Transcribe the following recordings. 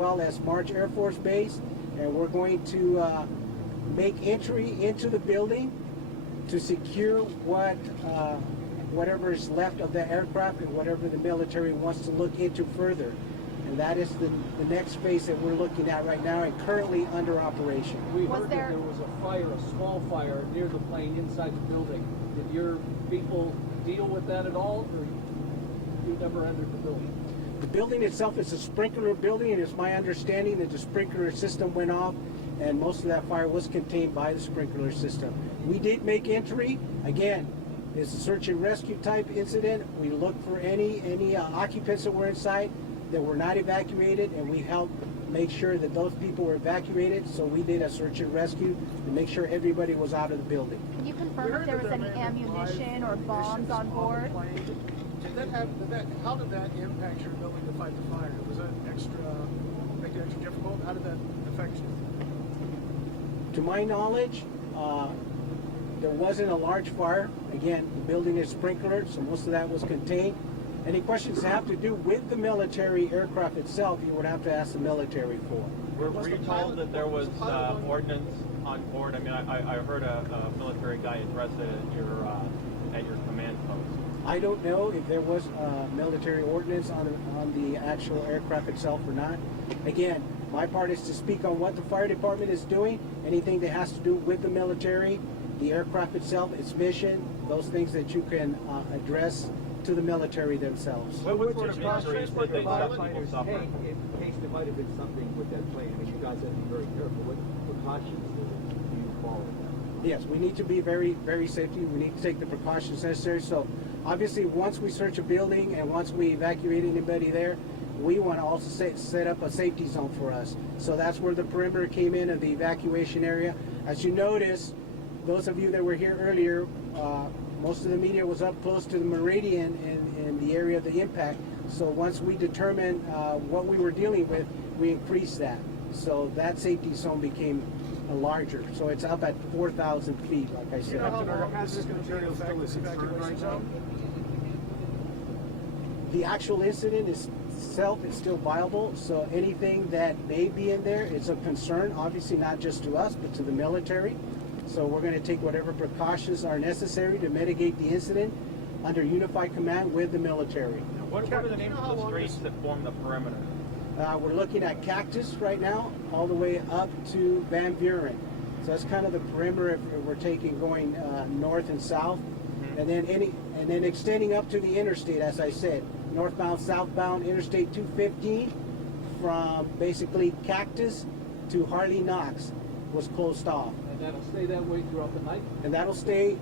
well as March Air Force Base, and we're going to make entry into the building to secure whatever is left of the aircraft and whatever the military wants to look into further. And that is the next phase that we're looking at right now and currently under operation. We heard that there was a fire, a small fire near the plane inside the building. Did your people deal with that at all, or you never entered the building? The building itself is a sprinkler building, and it's my understanding that the sprinkler system went off and most of that fire was contained by the sprinkler system. We did make entry. Again, it's a search and rescue type incident. We looked for any occupants that were inside that were not evacuated, and we helped make sure that those people were evacuated. So we did a search and rescue to make sure everybody was out of the building. Can you confirm if there was any ammunition or bombs on board? How did that impact your ability to fight the fire? Was that make it extra difficult? How did that affect you? To my knowledge, there wasn't a large fire. Again, the building is sprinklered, so most of that was contained. Any questions that have to do with the military aircraft itself, you would have to ask the military for. Were you told that there was ordnance on board? I mean, I heard a military guy address it at your command post. I don't know if there was military ordnance on the actual aircraft itself or not. Again, my part is to speak on what the fire department is doing, anything that has to do with the military, the aircraft itself, its mission, those things that you can address to the military themselves. What sort of injuries did they suffer? In case there might have been something with that plane, I mean, you guys have to be very careful. What precautions do you follow? Yes, we need to be very, very safety. We need to take the precautions necessary. So obviously, once we search a building and once we evacuate anybody there, we want to also set up a safety zone for us. So that's where the perimeter came in of the evacuation area. As you notice, those of you that were here earlier, most of the media was up close to the meridian in the area of the impact. So once we determined what we were dealing with, we increased that. So that safety zone became larger. So it's up at 4,000 feet, like I said. You know how long this is going to take to affect this evacuation zone? The actual incident itself is still viable, so anything that may be in there is of concern, obviously not just to us, but to the military. So we're going to take whatever precautions are necessary to mitigate the incident under unified command with the military. What are the names of the streets that form the perimeter? We're looking at Cactus right now, all the way up to Van Buren. So that's kind of the perimeter if we're taking going north and south, and then extending up to the interstate, as I said, northbound, southbound, Interstate 215, from basically Cactus to Harley Knox was closed off. And that'll stay that way throughout the night? And that'll stay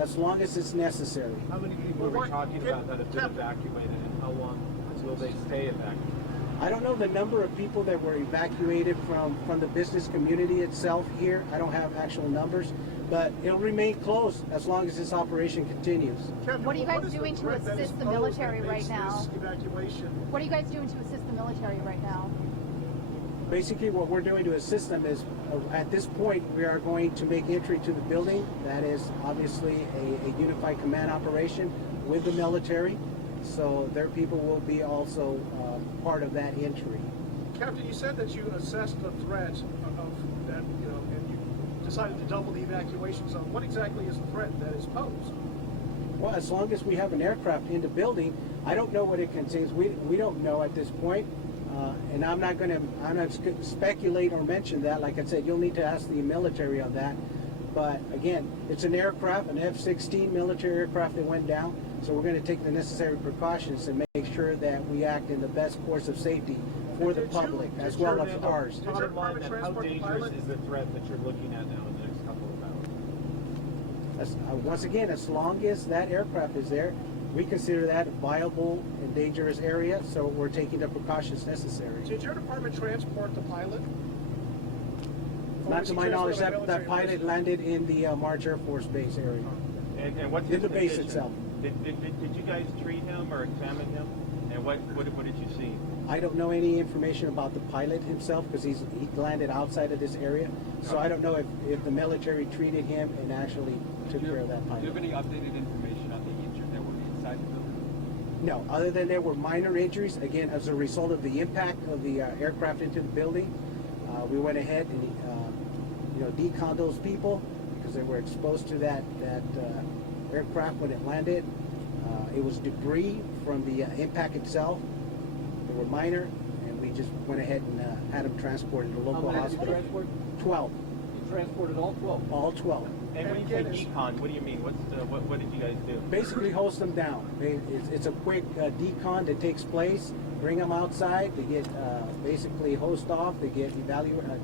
as long as it's necessary. How many people are we talking about that have been evacuated, and how long will they stay evacuated? I don't know the number of people that were evacuated from the business community itself here. I don't have actual numbers, but it'll remain closed as long as this operation continues. Captain, What are you guys doing to assist the military right now? Evacuation. What are you guys doing to assist the military right now? Basically, what we're doing to assist them is, at this point, we are going to make entry to the building. That is obviously a unified command operation with the military. So their people will be also part of that entry. Captain, you said that you assessed the threat of that, and you decided to double the evacuation zone. What exactly is the threat that is posed? Well, as long as we have an aircraft in the building, I don't know what it contains. We don't know at this point. And I'm not going to speculate or mention that. Like I said, you'll need to ask the military on that. But again, it's an aircraft, an F-16 military aircraft that went down. So we're going to take the necessary precautions to make sure that we act in the best course of safety for the public as well as ours. How dangerous is the threat that you're looking at now in the next couple of hours? Once again, as long as that aircraft is there, we consider that a viable and dangerous area, so we're taking the precautions necessary. Did your department transport the pilot? Not to my knowledge, that pilot landed in the March Air Force Base area. And what's in his the base condition? itself. Did you guys treat him or examine him? And what did you see? I don't know any information about the pilot himself because he landed outside of this area. So I don't know if the military treated him and actually took care of that pilot. Do you have any updated information on the injured that were inside the building? No, other than there were minor injuries, again, as a result of the impact of the aircraft into the building. We went ahead and deconned those people because they were exposed to that aircraft when it landed. It was debris from the impact itself. They were minor, and we just went ahead and had them transported to a local How many did you hospital. transport? 12. You transported all 12? All 12. And when you say decon, what do you mean? What did you guys do? Basically hose them down. It's a quick decon that takes place. Bring them outside. They get basically hosed off. They get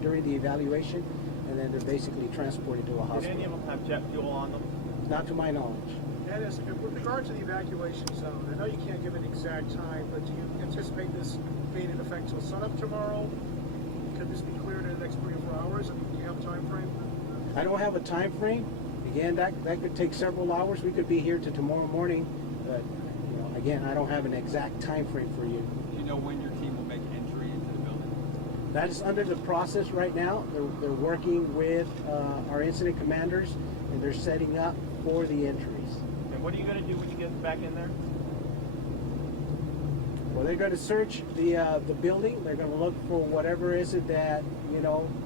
during the evaluation, and then they're basically transported to a Did hospital. any of them have jet fuel on them? Not to my knowledge. And with regard to the evacuation zone, I know you can't give an exact time, but do you anticipate this being in effect till sunup tomorrow? Could this be cleared in the next 3 or 4 hours? I mean, do you have a time frame? I don't have a time frame. Again, that could take several hours. We could be here to tomorrow morning, but again, I don't have an exact time frame for you. Do you know when your team will make entry into the building? That is under the process right now. They're working with our incident commanders, and they're setting up for the entries. And what are you going to do when you get back in there? Well, they're going to search the building. They're going to look for whatever is it that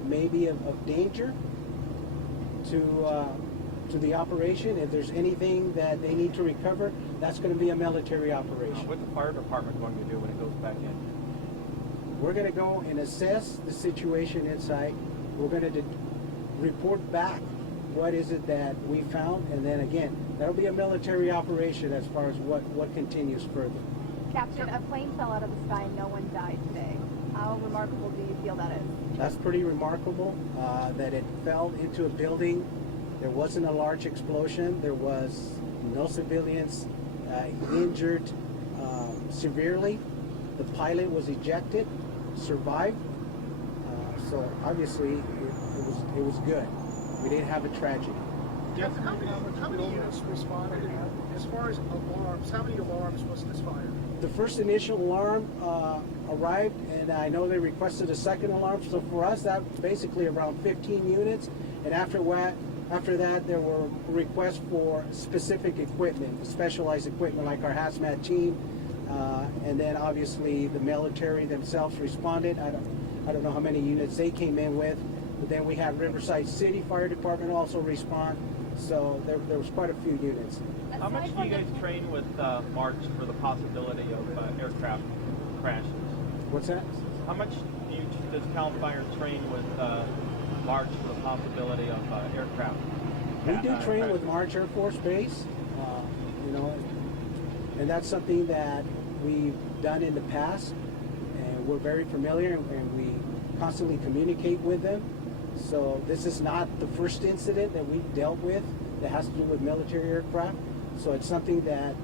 may be of danger to the operation. If there's anything that they need to recover, that's going to be a military operation. What's the fire department going to do when it goes back in? We're going to go and assess the situation inside. We're going to report back what is it that we found, and then again, that'll be a military operation as far as what continues further. Captain, a plane fell out of the sky and no one died today. How remarkable do you feel that is? That's pretty remarkable that it fell into a building. There wasn't a large explosion. There was no civilians injured severely. The pilot was ejected, survived. So obviously it was good. We didn't have a tragedy. Jeff, how many units responded? As far as alarms, how many alarms was this fire? The first initial alarm arrived, and I know they requested a second alarm. So for us, that was basically around 15 units. And after that, there were requests for specific equipment, specialized equipment like our hazmat team, and then obviously the military themselves responded. I don't know how many units they came in with, but then we had Riverside City Fire Department also respond. So there was quite a few units. How much do you guys train with March for the possibility of aircraft crashes? What's that? How much does CAL FIRE train with March for the possibility of aircraft? We do train with March Air Force Base, and that's something that we've done in the past, and we're very familiar, and we constantly communicate with them. So this is not the first incident that we've dealt with that has to do with military aircraft. So it's something that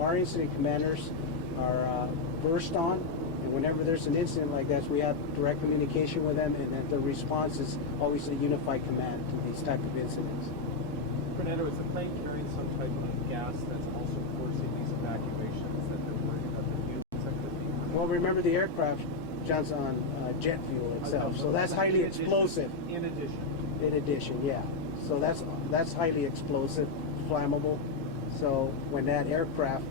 our incident commanders are versed on. And whenever there's an incident like that, we have direct communication with them, and then the response is always a unified command to these type of incidents. Fernando, is the plane carrying some type of gas that's also forcing these evacuations that they're worried about the fumes that could be? Well, remember the aircraft runs on jet fuel itself, so that's highly explosive. In addition. In addition, yeah. So that's highly explosive, flammable. So when that aircraft,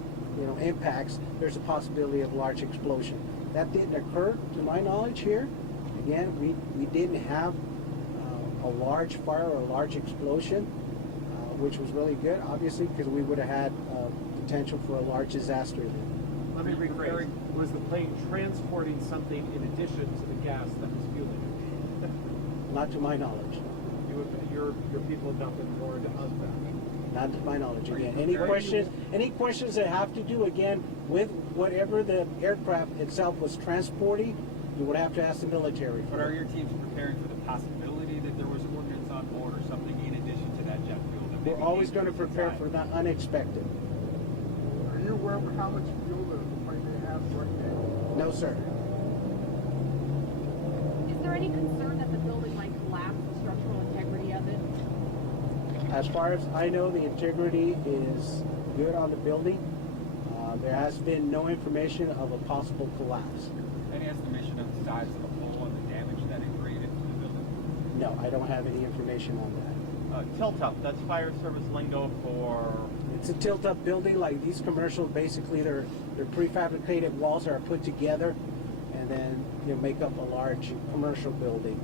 impacts, there's a possibility of large explosion. That didn't occur, to my knowledge, here. Again, we didn't have a large fire or a large explosion, which was really good, obviously, because we would have had potential for a large disaster. Let me rephrase. Was the plane transporting something in addition to the gas that was fueling it? Not to my knowledge. Your people have not been warned of that. Not to my knowledge. Again, any questions that have to do again with whatever the aircraft itself was transporting, you would have to ask the military. But are your teams preparing for the possibility that there was ordnance on board or something in addition to that jet fuel? That may We're be always going to dangerous prepare inside? for the unexpected. Are you aware of how much fuel the plane may have right now? No, sir. Is there any concern that the building might collapse, the structural integrity of it? As far as I know, the integrity is good on the building. There has been no information of a possible collapse. Any estimation of the size of the hole and the damage that it created to the building? No, I don't have any information on that. Tilt-up, that's fire service lingo for it's a tilt-up building like these commercial. Basically, they're prefabricated walls that are put together, and then make up a large commercial building.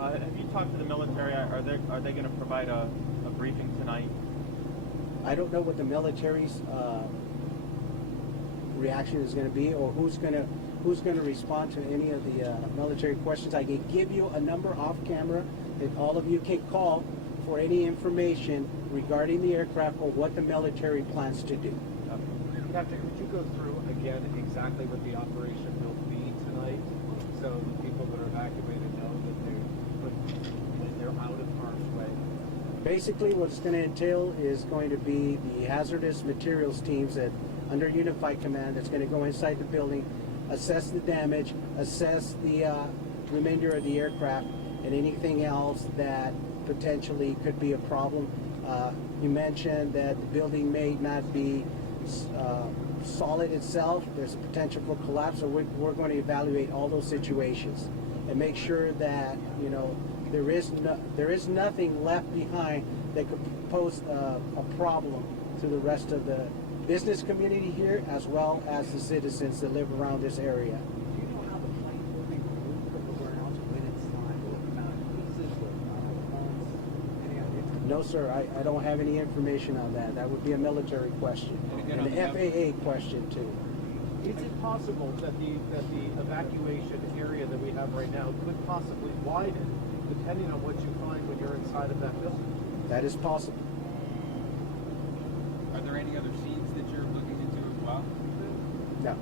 Have you talked to the military? Are they going to provide a briefing tonight? I don't know what the military's reaction is going to be, or who's going to respond to any of the military questions. I can give you a number off camera that all of you can call for any information regarding the aircraft or what the military plans to do. Captain, could you go through again exactly what the operation will be tonight, so the people that are evacuated know that they're out of harm's way? Basically, what it's going to entail is going to be the hazardous materials teams that under Unified Command that's going to go inside the building, assess the damage, assess the remainder of the aircraft, and anything else that potentially could be a problem. You mentioned that the building may not be solid itself. There's a potential for collapse, so we're going to evaluate all those situations and make sure that there is nothing left behind that could pose a problem to the rest of the business community here, as well as the citizens that live around this area. Do you know how the plane will be moved from the warehouse when it's flying? What amount of pieces, what amount of homes? Any idea? No, sir, I don't have any information on that. That would be a military question, and the FAA question too. Is it possible that the evacuation area that we have right now could possibly widen depending on what you find when you're inside of that building? That is possible. Are there any other scenes that you're looking into as well? No.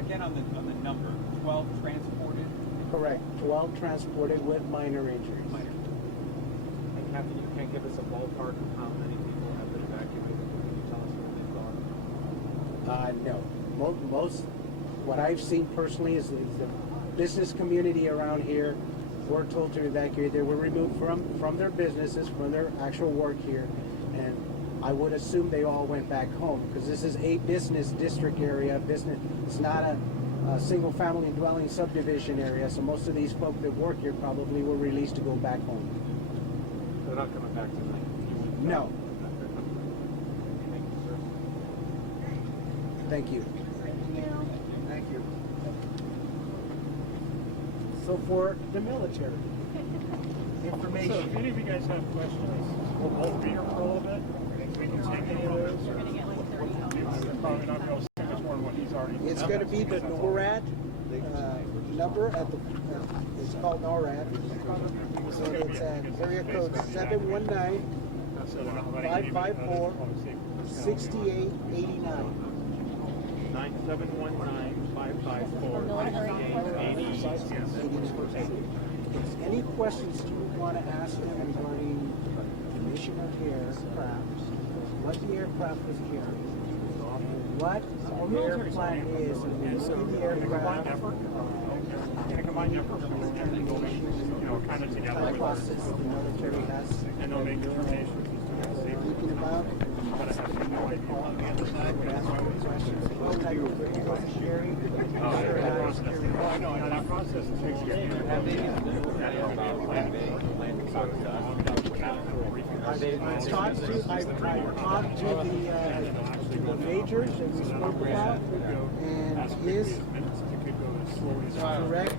Again, on the number, 12 transported. Correct. 12 transported with minor injuries. And Captain, you can't give us a ballpark of how many people have been evacuated. Can you tell us where they've gone? No. Most, what I've seen personally is the business community around here were told to evacuate. They were removed from their businesses, from their actual work here, and I would assume they all went back home because this is a business district area. It's not a single family dwelling subdivision area, so most of these folk that work here probably were released to go back home. They're not coming back tonight. No. Thank you, sir. Thank you. Thank you. So for the military So information. if any of you guys have questions, we'll both be here for a little bit. We can take any of those. You're gonna get like 30 It's probably not going to say much more than what he's already. It's going to be the NORAD number at the. It's called NORAD. So it's at area code 719-554-6889. 9719-554-6889. Any questions you want to ask them regarding the mission of the aircraft, what the aircraft was carrying, what their plan is, and when you see the aircraft, In a combined effort, kind of together with us, process the military has and they'll make determinations as to what's safe. thinking about. But I have no idea. That process takes I've talked to the majors that we spoke about, and his direct